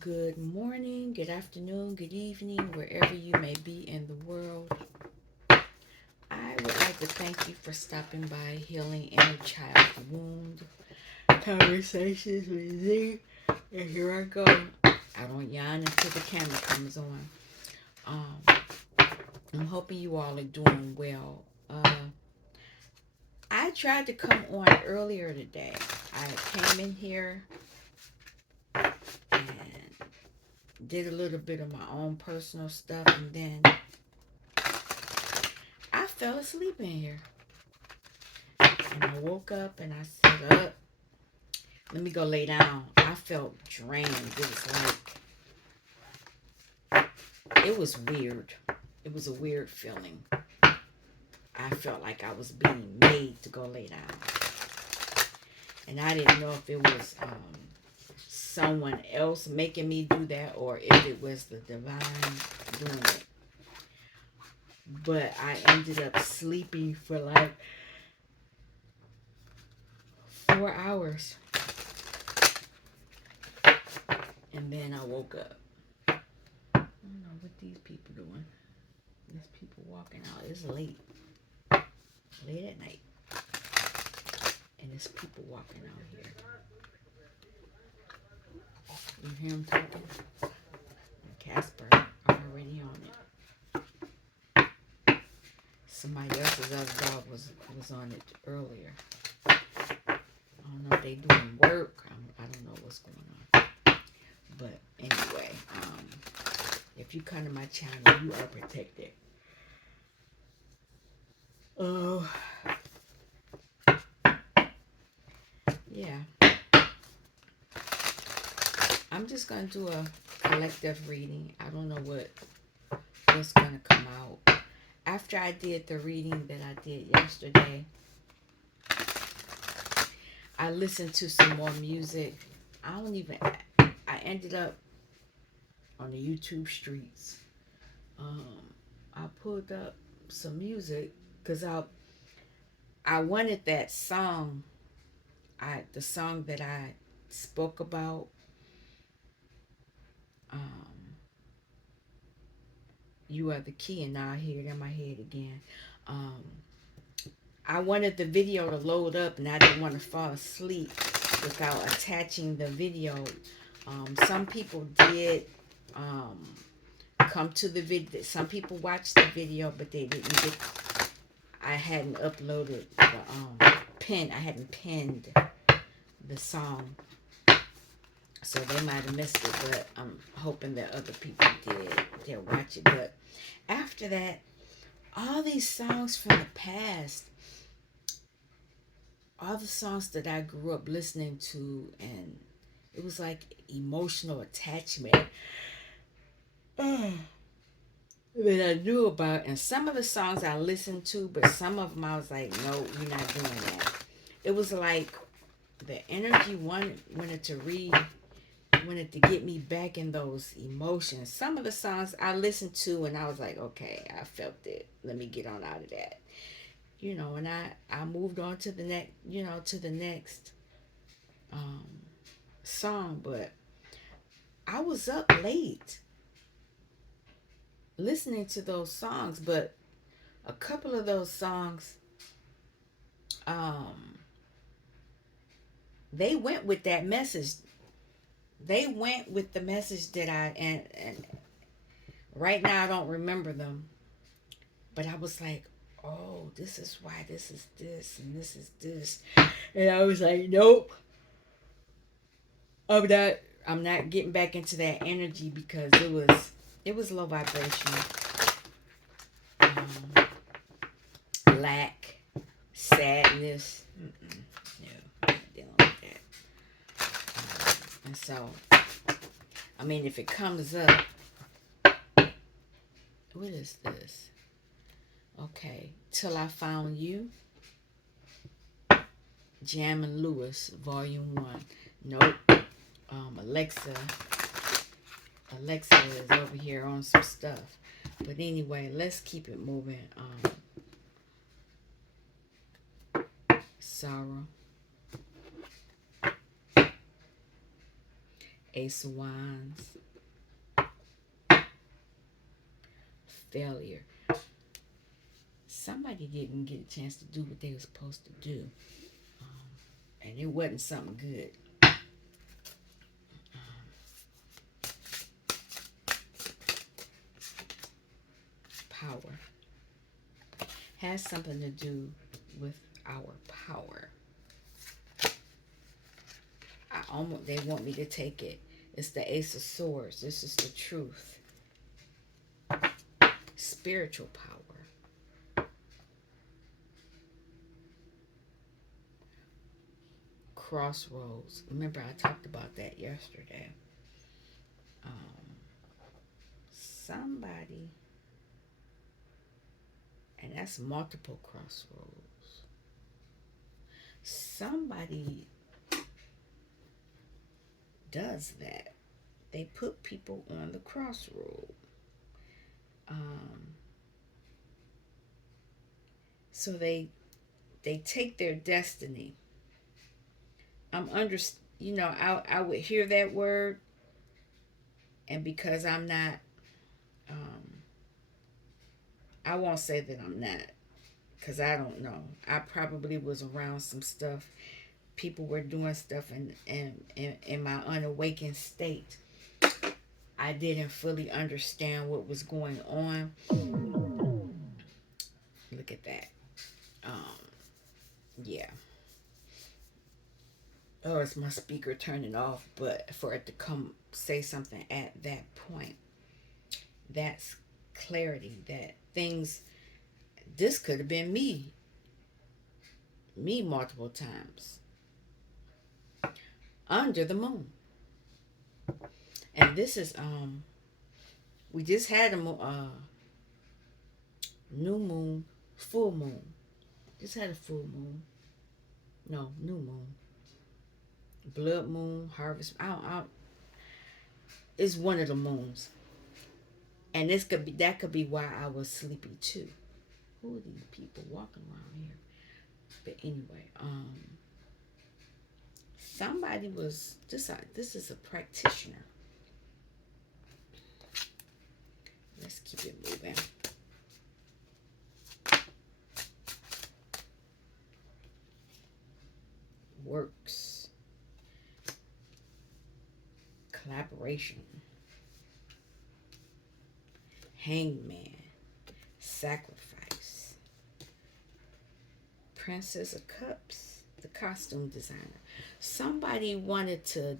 Good morning, good afternoon, good evening, wherever you may be in the world. I would like to thank you for stopping by Healing Inner Child Wound Conversations with Z. And here I go. I don't yawn until the camera comes on. Um, I'm hoping you all are doing well. I tried to come on earlier today. I came in here and did a little bit of my own personal stuff, and then I fell asleep in here. And I woke up and I said, let me go lay down. I felt drained. It was weird. It was a weird feeling. I felt like I was being made to go lay down. And I didn't know if it was someone else making me do that or if it was the divine doing it. But I ended up sleeping for like 4 hours. And then I woke up. I don't know what these people doing. There's people walking out. It's late at night. And there's people walking out here. You hear them talking? And Casper already on it. Somebody else's other dog was on it earlier. I don't know if they doing work. I don't know what's going on. But anyway, if you come to my channel, you are protected. Oh, yeah. I'm just going to do a collective reading. I don't know what's going to come out. After I did the reading that I did yesterday, I listened to some more music. I ended up on the YouTube streets. I pulled up some music because I wanted that song. The song that I spoke about. You are the key, and now I hear it in my head again. Um, I wanted the video to load up, and I didn't want to fall asleep without attaching the video. Some people did come to the video. Some people watched the video, but they didn't get. I hadn't uploaded the pin. I hadn't pinned the song, so they might have missed it. But I'm hoping that other people did watch it. But after that, all these songs from the past, all the songs that I grew up listening to, and it was like emotional attachment that I knew about. And some of the songs I listened to, but some of them I was like, no, you're not doing that. It was like the energy wanted to get me back in those emotions. Some of the songs I listened to and I was like, okay, I felt it. Let me get on out of that. And I moved on to the next um, song, but I was up late listening to those songs, but a couple of those songs, um, they went with that message. They went with the message that and right now I don't remember them, but I was like, oh, this is why this is this and this is this, and I was like, nope, I'm not getting back into that energy because it was low vibration, um, lack, sadness. No, I'm not dealing with that. And so, I mean, if it comes up, what is this? Okay, Till I Found You, Jam and Lewis, Volume 1. Nope. Alexa is over here on some stuff. But anyway, let's keep it moving. Sorrow. Ace of Wands, failure. Somebody didn't get a chance to do what they were supposed to do. And it wasn't something good. Power has something to do with our power. They want me to take it. It's the Ace of Swords. This is the truth. Spiritual power. Crossroads. Remember, I talked about that yesterday. Somebody, and that's multiple crossroads. Somebody does that. They put people on the crossroad. So they take their destiny. I'm under, I would hear that word, and because I'm not, I won't say that I'm not, because I don't know. I probably was around some stuff. People were doing stuff in my unawakened state. I didn't fully understand what was going on. Look at that. Yeah. Oh, it's my speaker turning off, but for it to come say something at that point, that's clarity. That things, this could have been me multiple times under the moon. And this is we just had a new moon, full moon. Just had a full moon. No, new moon. Blood moon, harvest. It's one of the moons. And that could be why I was sleepy too. Who are these people walking around here? But anyway, somebody was this is a practitioner. Let's keep it moving. Works. Collaboration. Hangman. Sacrifice. Princess of Cups. The costume designer. Somebody wanted to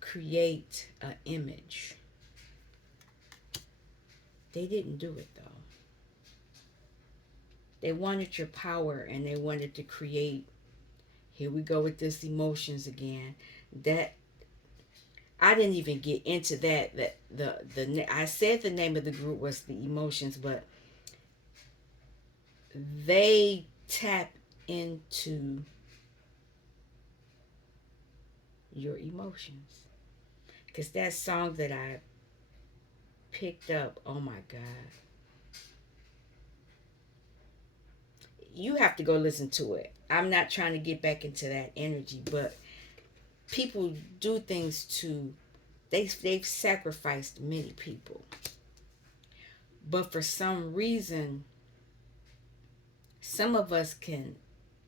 create an image. They didn't do it though. They wanted your power, and they wanted to create. Here we go with this emotions again. That I didn't even get into that. That I said the name of the group was the Emotions, but they tap into your emotions. Because that song that I picked up, oh my God. You have to go listen to it. I'm not trying to get back into that energy, but people do things they've sacrificed many people. But for some reason, some of us can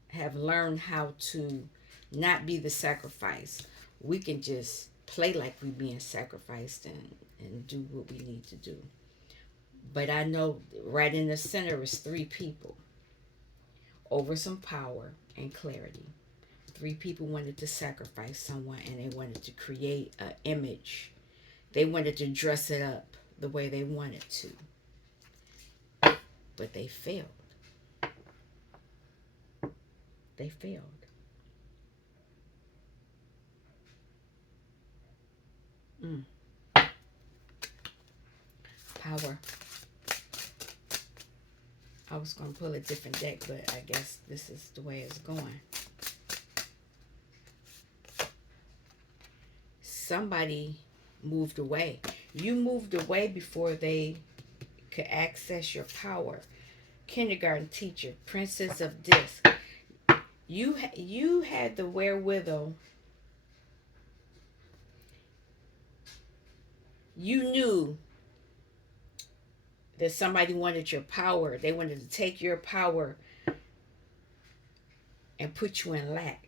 have learned how to not be the sacrifice. We can just play like we're being sacrificed and do what we need to do. But I know right in the center is three people over some power and clarity. Three people wanted to sacrifice someone, and they wanted to create an image. They wanted to dress it up the way they wanted to. But they failed. They failed. Power. I was going to pull a different deck, but I guess this is the way it's going. Somebody moved away. You moved away before they could access your power. Kindergarten teacher, Princess of Disc. You had the wherewithal You knew that somebody wanted your power. They wanted to take your power and put you in lack.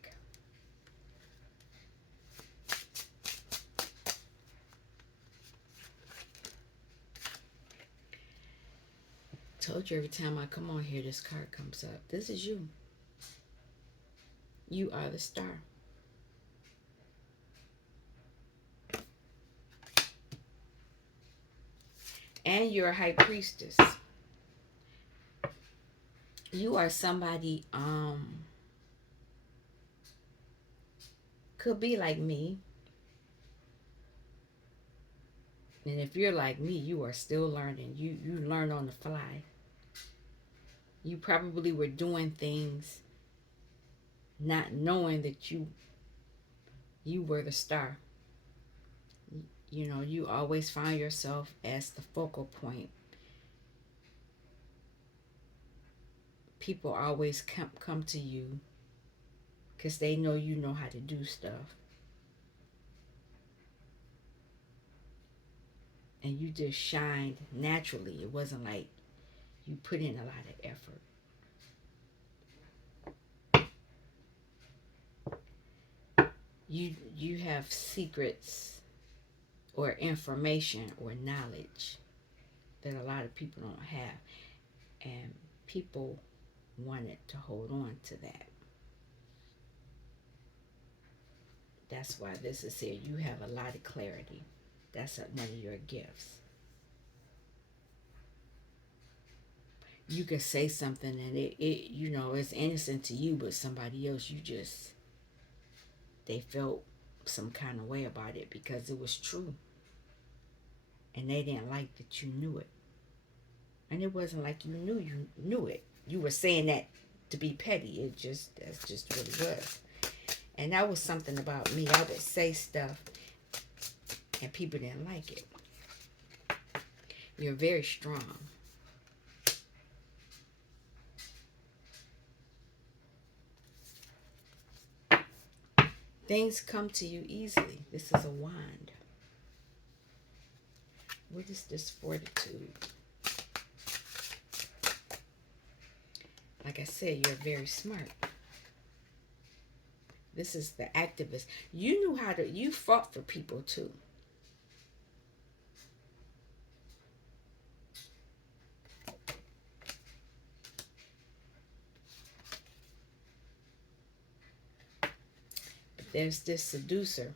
Told you every time I come on here, this card comes up. This is you. You are the star. And you're a high priestess. You are somebody, could be like me. And if you're like me, you are still learning. You learn on the fly. You probably were doing things not knowing that you were the star. You know, you always find yourself as the focal point. People always come to you because they know you know how to do stuff. And you just shined naturally. It wasn't like you put in a lot of effort. You have secrets or information or knowledge that a lot of people don't have. And people wanted to hold on to that. That's why this is here. You have a lot of clarity. That's one of your gifts. You can say something and it you know, it's innocent to you, but somebody else, they felt some kind of way about it because it was true. And they didn't like that you knew it. And it wasn't like you knew it. You were saying that to be petty. That's just what it was. And that was something about me. I would say stuff and people didn't like it. You're very strong. Things come to you easily. This is a wand. What is this fortitude? Like I said, you're very smart. This is the activist. You fought for people too. But there's this seducer.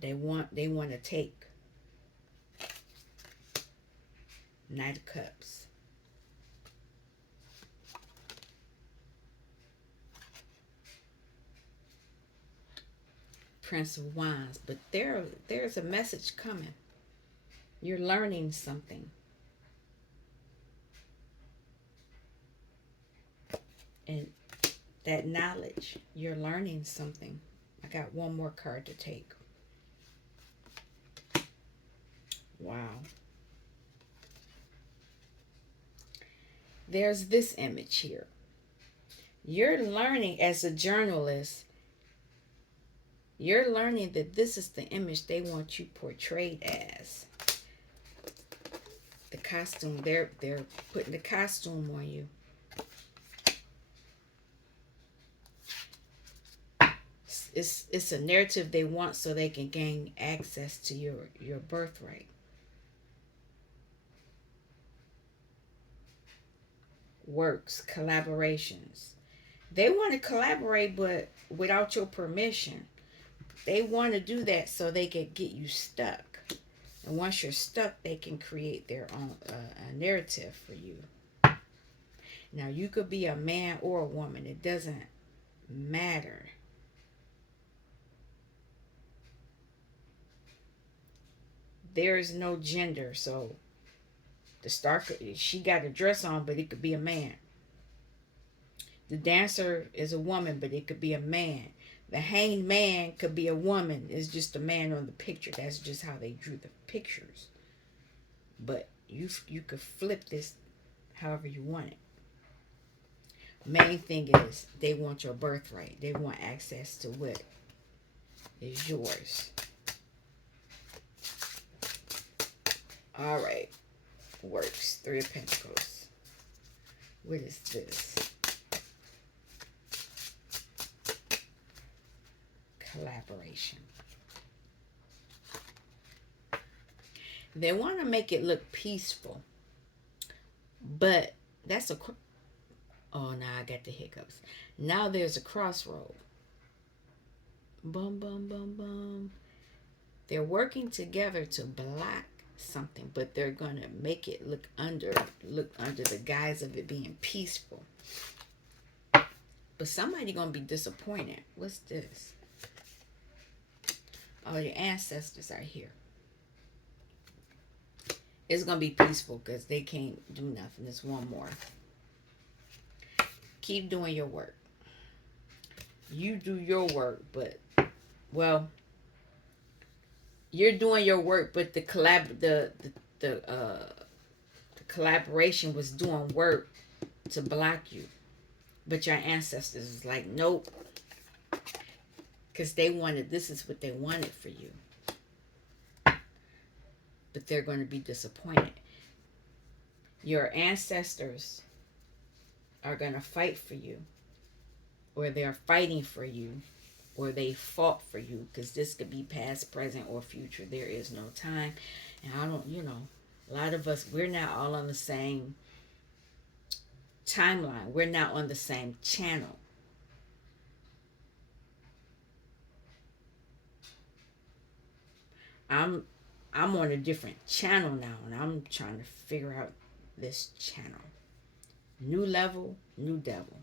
They want to take. Knight of Cups. Prince of Wands. But there's a message coming. You're learning something. And that knowledge, you're learning something. I got one more card to take. Wow. There's this image here. You're learning as a journalist, you're learning that this is the image they want you portrayed as. The costume, they're putting the costume on you. It's a narrative they want so they can gain access to your birthright. Works, collaborations. They want to collaborate, but without your permission. They want to do that so they can get you stuck. And once you're stuck, they can create their own a narrative for you. Now, you could be a man or a woman. It doesn't matter. There is no gender, so the star, she got a dress on, but it could be a man. The dancer is a woman, but it could be a man. The hanged man could be a woman. It's just a man on the picture. That's just how they drew the pictures. But you could flip this however you want it. Main thing is they want your birthright. They want access to what is yours. All right. Works. Three of Pentacles. What is this? Collaboration. They want to make it look peaceful. But that's a... Oh, now I got the hiccups. Now there's a crossroad. Bum, bum, bum, bum. They're working together to block something, but they're going to make it look under the guise of it being peaceful. But somebody going to be disappointed. What's this? Oh, your ancestors are here. It's going to be peaceful because they can't do nothing. There's one more. Keep doing your work. You do your work, but, well, you're doing your work, but the collaboration was doing work to block you. But your ancestors was like, nope. Because this is what they wanted for you. But they're going to be disappointed. Your ancestors are going to fight for you. Or they're fighting for you. Or they fought for you. Because this could be past, present, or future. There is no time. And I don't, a lot of us, we're not all on the same timeline. We're not on the same channel. I'm on a different channel now, and I'm trying to figure out this channel. New level, new devil.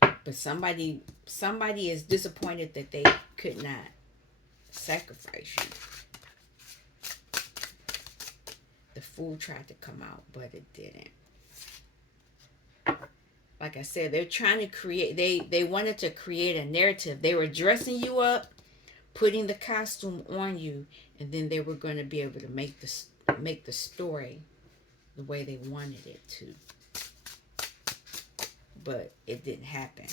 But somebody is disappointed that they could not sacrifice you. The Fool tried to come out, but it didn't. Like I said, they're trying to create, they wanted to create a narrative. They were dressing you up, putting the costume on you, and then they were going to be able to make the story the way they wanted it to. But it didn't happen.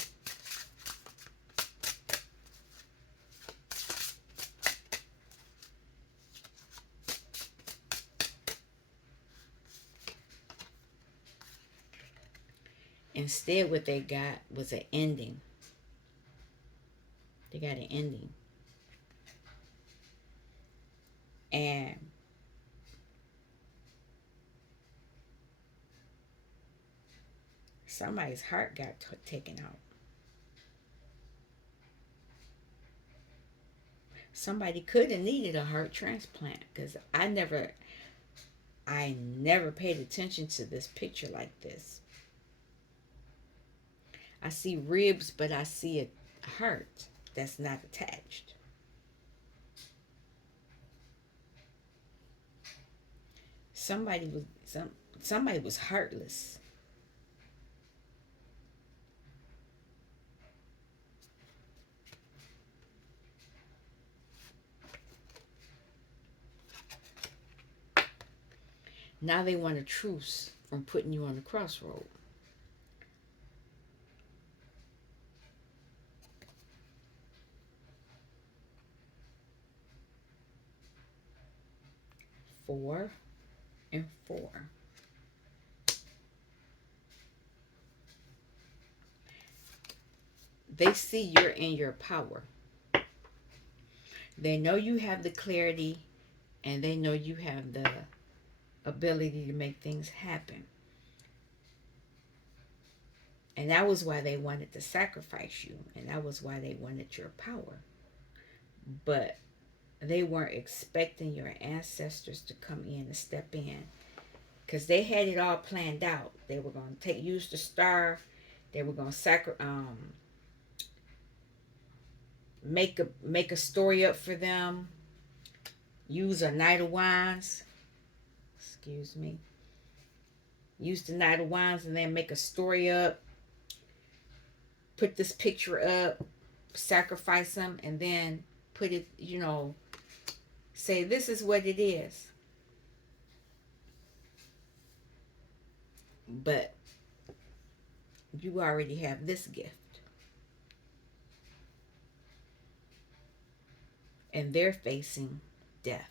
Instead, what they got was an ending. They got an ending. And somebody's heart got taken out. Somebody could have needed a heart transplant, because I never paid attention to this picture like this. I see ribs, but I see a heart that's not attached. Somebody was heartless. Now they want a truce from putting you on the crossroad. Four and four. They see you're in your power. They know you have the clarity, and they know you have the ability to make things happen. And that was why they wanted to sacrifice you. And that was why they wanted your power. But they weren't expecting your ancestors to come in and step in. Because they had it all planned out. They were going to use the star. They were going to make a story up for them. Use a Knight of Wands. Excuse me. Use the Knight of Wands and then make a story up. Put this picture up. Sacrifice them. And then put it, say this is what it is. But you already have this gift. And they're facing death.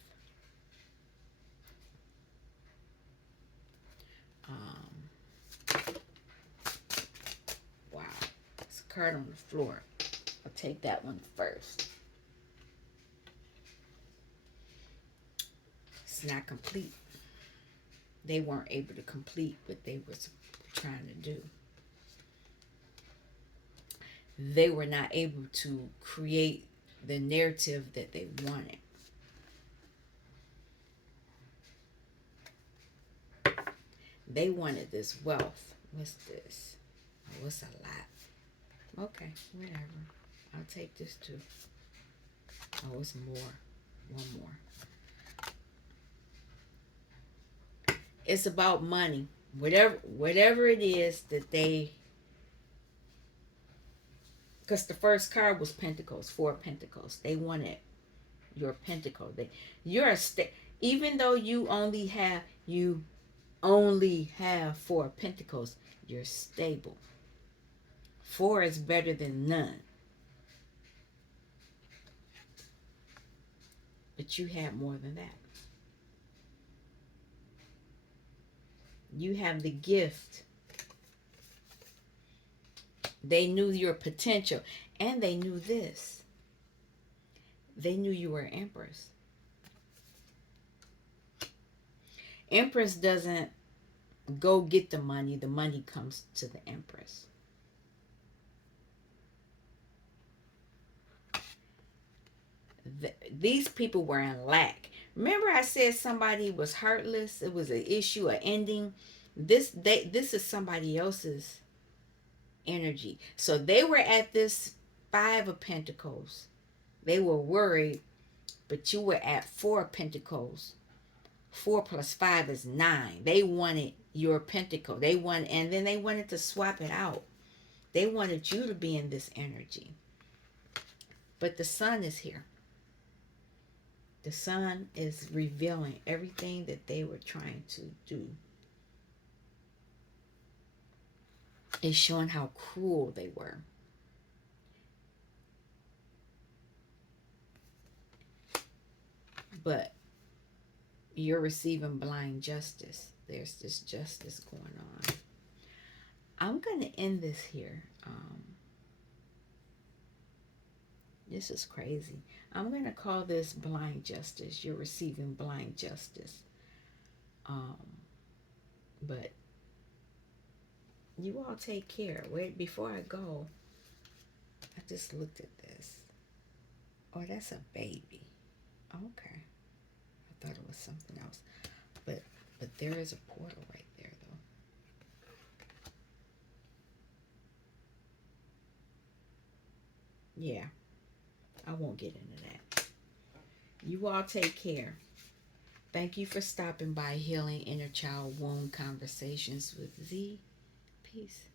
card on the floor. I'll take that one first. It's not complete. They weren't able to complete what they were trying to do. They were not able to create the narrative that they wanted. They wanted this wealth. What's this? Oh, it's a lot. Okay, whatever. I'll take this too. Oh, it's more. One more. It's about money. Whatever it is that they, because the first card was Pentacles, 4 Pentacles. They wanted your pentacle. You're even though you only have 4 Pentacles, you're stable. 4 is better than none. But you have more than that. You have the gift. They knew your potential. And they knew this. They knew you were Empress. Empress doesn't go get the money. The money comes to the Empress. These people were in lack. Remember I said somebody was heartless? It was an issue, an ending. This is somebody else's energy. So they were at this 5 of Pentacles. They were worried, but you were at 4 Pentacles. 4 plus 5 is 9. They wanted your pentacle. And then they wanted to swap it out. They wanted you to be in this energy. But the sun is here. The sun is revealing everything that they were trying to do. It's showing how cruel they were. But you're receiving blind justice. There's this justice going on. I'm going to end this here. This is crazy. I'm going to call this blind justice. You're receiving blind justice. But you all take care. Wait, before I go, I just looked at this. Oh, that's a baby. Okay. I thought it was something else. But there is a portal right there, though. Yeah. I won't get into that. You all take care. Thank you for stopping by Healing Inner Child Wound Conversations with Z. Peace.